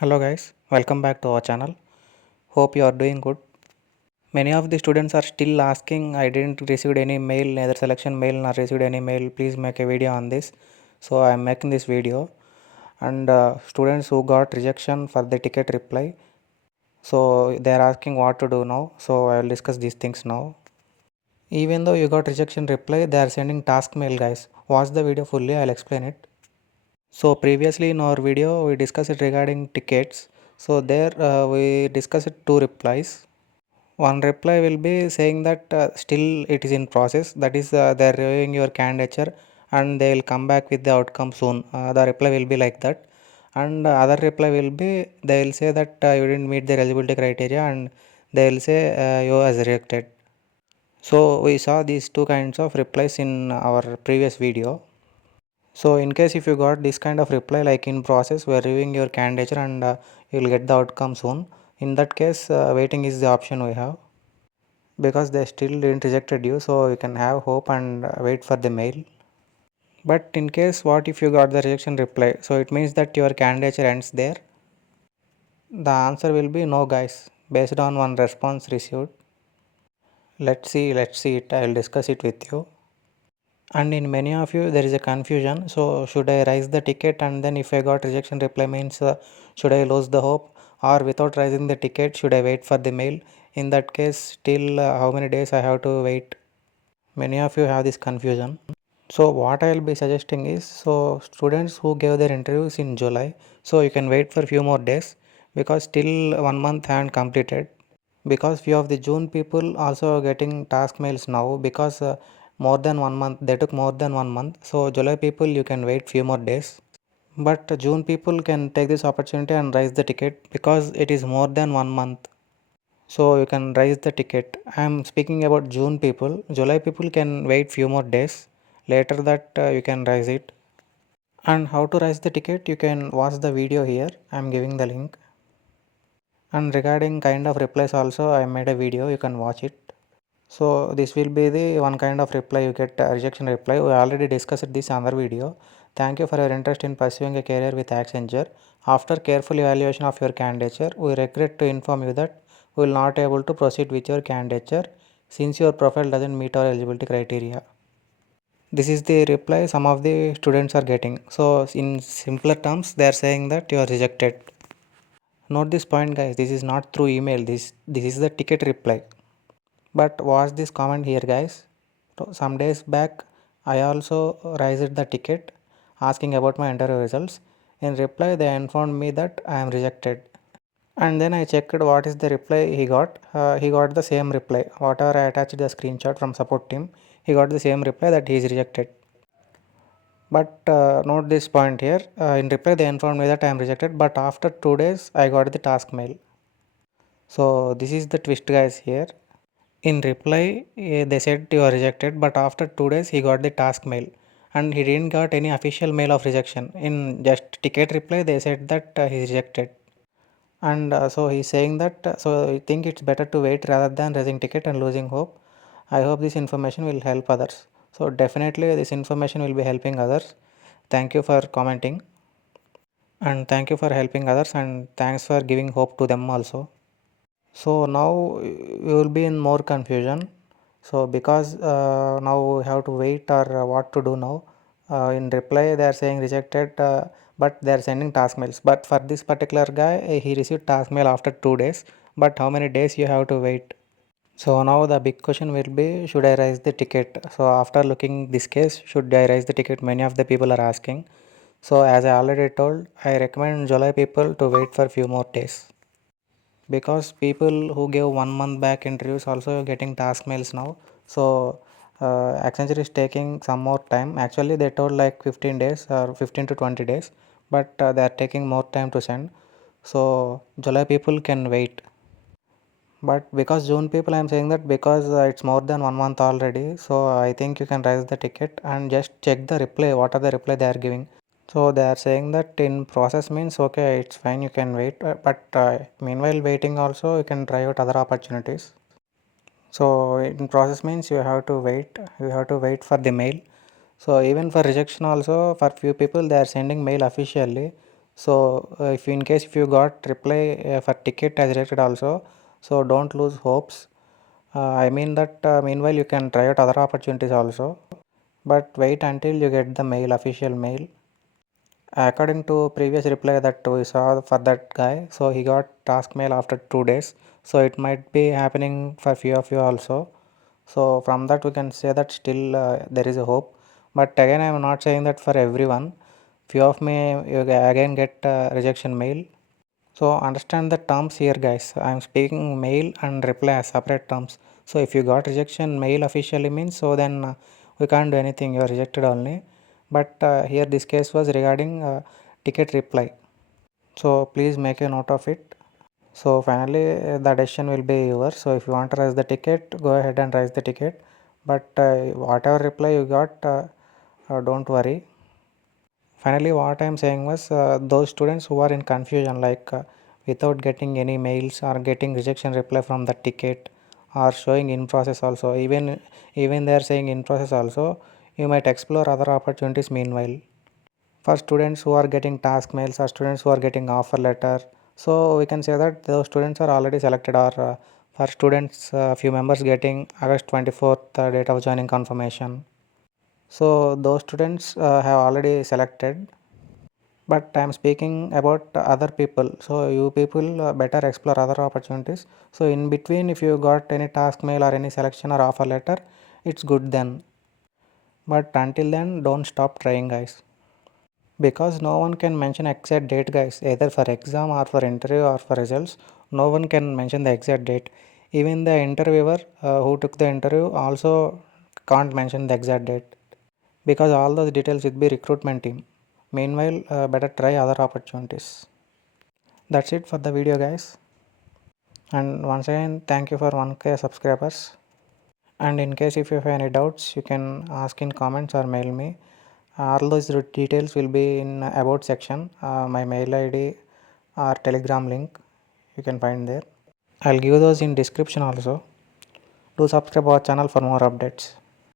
Hello guys, welcome back to our channel. Hope you are doing good. Many of the students are still asking, I didn't receive any mail, neither selection mail nor received any mail. Please make a video on this. So I am making this video. And students who got rejection for the ticket reply, so they are asking what to do now. So I will discuss these things now. Even though you got rejection reply, they are sending task mail, guys. Watch the video fully. I'll explain it. So previously in our video we discussed it regarding tickets. So there we discussed two replies. One reply will be saying that still it is in process. That is they are reviewing your candidature and they will come back with the outcome soon. The reply will be like that. And other reply will be they will say that you didn't meet their eligibility criteria and they will say you as rejected. So we saw these two kinds of replies in our previous video. So in case if you got this kind of reply like in process we are reviewing your candidature and you will get the outcome soon. In that case waiting is the option we have because they still didn't rejected you, so you can have hope and wait for the mail. But in case what if you got the rejection reply, so it means that your candidature ends there. The answer will be no, guys, based on one response received. Let's see it. I will discuss it with you. And in many of you there is a confusion, so should I raise the ticket and then if I got rejection reply means should I lose the hope, or without raising the ticket should I wait for the mail? In that case still how many days I have to wait? Many of you have this confusion. So what I will be suggesting is, so students who gave their interviews in July, so you can wait for few more days because still 1 month haven't completed. Because few of the June people also getting task mails now because more than 1 month they took more than 1 month. So July people you can wait few more days. But June people can take this opportunity and raise the ticket because it is more than 1 month. So you can raise the ticket. I am speaking about June people. July people can wait few more days. Later that you can raise it. And how to raise the ticket? You can watch the video here. I am giving the link. And regarding kind of replies also, I made a video. You can watch it. So this will be the one kind of reply you get, rejection reply. We already discussed this in other video. Thank you for your interest in pursuing a career with Accenture. After careful evaluation of your candidature, we regret to inform you that we will not able to proceed with your candidature since your profile doesn't meet our eligibility criteria. This is the reply some of the students are getting. So in simpler terms, they are saying that you are rejected. Note this point, guys. This is not through email. This is the ticket reply. But watch this comment here, guys. So some days back, I also raised the ticket asking about my interview results. In reply, they informed me that I am rejected. And then I checked what is the reply he got. He got the same reply. Whatever I attached the screenshot from support team, he got the same reply that he is rejected. But note this point here. In reply, they informed me that I am rejected. But after 2 days, I got the task mail. So this is the twist, guys. Here in reply, they said you are rejected. But after 2 days, he got the task mail, and he didn't got any official mail of rejection. In just ticket reply, they said that he is rejected. And so he's saying that so I think it's better to wait rather than raising ticket and losing hope. I hope this information will help others. So definitely this information will be helping others. Thank you for commenting and thank you for helping others and thanks for giving hope to them also. So now we will be in more confusion. So because now we have to wait or what to do now. In reply they are saying rejected, but they are sending task mails. But for this particular guy, he received task mail after 2 days. But how many days you have to wait? So now the big question will be, should I raise the ticket? So after looking this case, should I raise the ticket? Many of the people are asking. So as I already told, I recommend July people to wait for few more days. Because people who gave 1 month back interviews also getting task mails now. So Accenture is taking some more time. Actually they told like 15 days or 15 to 20 days, but they are taking more time to send. So July people can wait. But because June people, I am saying that because it's more than 1 month already, so I think you can raise the ticket and just check the reply. What are the reply they are giving? So they are saying that in process means okay, it's fine, you can wait. But meanwhile waiting also you can try out other opportunities. So in process means you have to wait. You have to wait for the mail. So even for rejection also, for few people they are sending mail officially. So if you got reply for ticket as rejected also, so don't lose hopes. I mean that meanwhile you can try out other opportunities also, but wait until you get the mail, official mail. According to previous reply that we saw for that guy, so he got task mail after 2 days. So it might be happening for few of you also. So from that we can say that still there is a hope. But again I am not saying that for everyone. Few of me you again get rejection mail. So understand the terms here guys. I am speaking mail and reply as separate terms. So if you got rejection mail officially means, so then we can't do anything, you are rejected only. But here this case was regarding ticket reply. So please make a note of it. So finally the decision will be yours. So if you want to raise the ticket, go ahead and raise the ticket. But whatever reply you got, don't worry. Finally, what I am saying was those students who are in confusion, like without getting any mails or getting rejection reply from the ticket or showing in process also, even they are saying in process also, you might explore other opportunities meanwhile. For students who are getting task mails or students who are getting offer letter, so we can say that those students are already selected, or for students, few members getting August 24th date of joining confirmation. So those students have already selected, but I am speaking about other people. So you people better explore other opportunities. So in between, if you got any task mail or any selection or offer letter, it's good then, but until then don't stop trying guys, because no one can mention exact date guys, either for exam or for interview or for results. No one can mention the exact date. Even the interviewer who took the interview also can't mention the exact date, because all those details will be recruitment team. Meanwhile, better try other opportunities. That's it for the video guys, and once again thank you for 1k subscribers. And in case if you have any doubts, you can ask in comments or mail me. All those details will be in about section, my mail id or telegram link you can find there. I'll give those in description also. Do subscribe our channel for more updates.